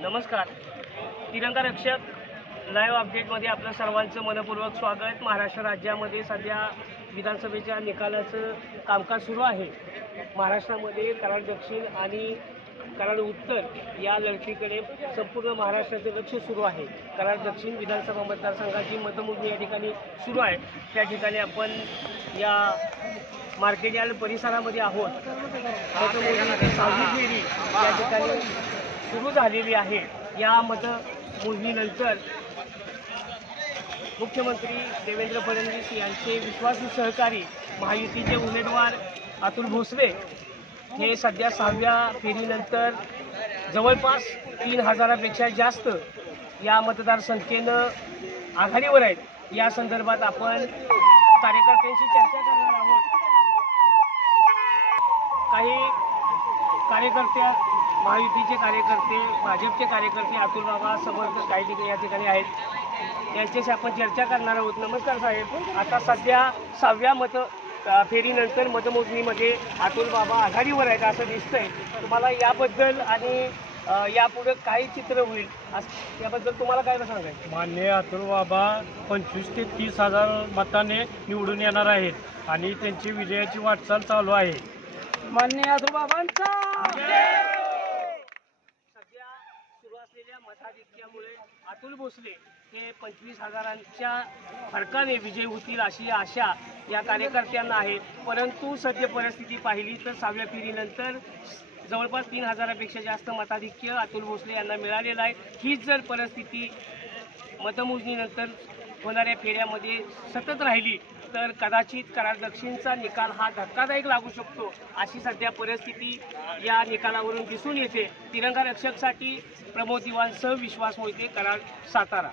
नमस्कार. तिरंगा रक्षक लाईव्ह अपडेटमध्ये आपलं सर्वांचं मनपूर्वक स्वागत. महाराष्ट्र राज्यामध्ये सध्या विधानसभेच्या निकालाचं कामकाज सुरू आहे. महाराष्ट्रामध्ये कराड दक्षिण आणि कराड उत्तर या लढतीकडे संपूर्ण महाराष्ट्राचे लक्ष सुरू आहे. कराड दक्षिण विधानसभा मतदारसंघाची मतमोजणी या ठिकाणी सुरू आहे. त्या ठिकाणी आपण या मार्केट यार्ड परिसरामध्ये आहोत. मतमोजणीची सहावी फेरी या ठिकाणी सुरू झालेली आहे. या मतमोजणीनंतर मुख्यमंत्री देवेंद्र फडणवीस यांचे विश्वासू सहकारी महायुतीचे उमेदवार अतुल भोसले हे सध्या सहाव्या फेरीनंतर जवळपास तीन हजारापेक्षा जास्त या मतदारसंख्येनं आघाडीवर आहेत. या संदर्भात आपण कार्यकर्त्यांशी चर्चा करणार आहोत काही कार्यकर्त्या महायुतीचे कार्यकर्ते भाजपचे कार्यकर्ते अतुल बाबा समर्थ काही ठिकाणी या ठिकाणी आहेत. यांच्याशी आपण चर्चा करणार आहोत. नमस्कार साहेब. आता सध्या सहाव्या मत फेरीनंतर मतमोजणीमध्ये अतुल बाबा आघाडीवर आहेत असं दिसतंय. तुम्हाला याबद्दल आणि यापुढे काय चित्र होईल असं याबद्दल तुम्हाला काय सांगायचं मान्य अतुल बाबा पंचवीस ते तीस हजार मताने निवडून येणार आहेत आणि त्यांची विजयाची वाटचाल चालू आहे. मान्य आजोबाबांचा! सध्या सुरू असलेल्या मताधिक्यामुळे अतुल भोसले हे पंचवीस हजारांच्या फरकाने विजय होतील अशी आशा या कार्यकर्त्यांना आहे. परंतु सद्य परिस्थिती पाहिली तर सहाव्या फेरीनंतर जवळपास तीन हजारापेक्षा जास्त मताधिक्य अतुल भोसले यांना मिळालेलं आहे. हीच जर परिस्थिती मतमोजणीनंतर होणाऱ्या फेऱ्यामध्ये सतत राहिली तर कदाचित कराड दक्षिणचा निकाल हा धक्कादायक लागू शकतो. अशी सध्या परिस्थिती या निकालावरून दिसून येते. तिरंगा रक्षकसाठी प्रमोद दिवाणसह विश्वास मोहिते कराड सातारा.